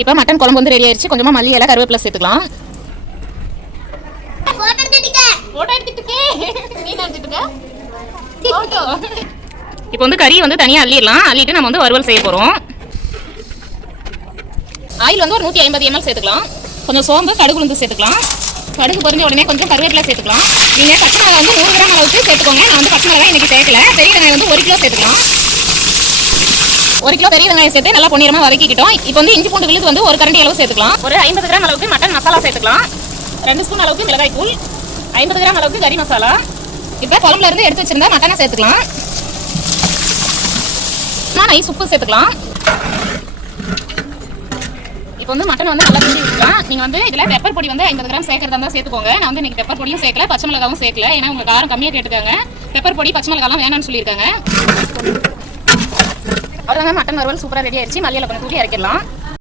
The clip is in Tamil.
இப்போ மட்டன் குழம்பு வந்து ரெடி ஆயிடுச்சு. கொஞ்சமா மல்லி இலை கருவேப்பிலை சேர்த்துக்கலாம். இப்போ வந்து கறி வந்து தனியாக அள்ளிடலாம். அள்ளிட்டு நம்ம வந்து வறுவல் செய்ய போகிறோம். ஆயில் வந்து ஒரு 150 ml சேர்த்துக்கலாம். கொஞ்சம் சோம்பு கடுகு உளுந்து சேர்த்துக்கலாம். கடுகு பொரிஞ்ச உடனே கொஞ்சம் கருவேப்பிலை சேர்த்துக்கலாம். நீங்கள் பச்சை மிளகாய் வந்து 100 கிராம் அளவுக்கு சேர்த்துக்கோங்க. நான் வந்து பச்சை மிளகாய் இன்னைக்கு சேர்க்கல. பெரிய வெங்காயம் வந்து 1 கிலோ சேர்த்துக்கலாம். 1 கிலோ பெரிய வெங்காயம் சேர்த்து நல்லா பொன்னிறமாக வதக்கிக்கிட்டோம். இப்போ வந்து இஞ்சி பூண்டு விழுது வந்து ஒரு கரண்டி அளவு சேர்த்துக்கலாம். ஒரு 50 கிராம் அளவுக்கு மட்டன் மசாலா சேர்த்துக்கலாம். 2 ஸ்பூன் அளவுக்கு மிளகாய் தூள், 50 கிராம் அளவுக்கு கறி மசாலா. இப்போ குழம்புல இருந்து எடுத்து வச்சிருந்தா மட்டனை சேர்த்துக்கலாம். நைஸ் உப்பு சேர்த்துக்கலாம். இப்போ வந்து மட்டன் வந்து நல்லா கிண்டி விட்டுக்கலாம். நீங்கள் வந்து இதில் பெப்பர் பொடி வந்து 50 கிராம் சேர்க்கறதா இருந்தால் சேர்த்துக்கோங்க. நான் வந்து இன்னைக்கு பெப்பர் பொடியும் சேர்க்கல, பச்சை மிளகாவும் சேர்க்கல. ஏன்னா உங்களுக்கு காரம் கம்மியாக கேட்டுக்காங்க. பெப்பர் பொடி பச்சை மிளகாலாம் வேணாம்னு சொல்லியிருக்காங்க. அவ்வளோதாங்க, மட்டன் வறுவல் சூப்பராக ரெடி ஆயிடுச்சு. மல்லியில் கொஞ்சம் தூக்கி இறக்கிடலாம்.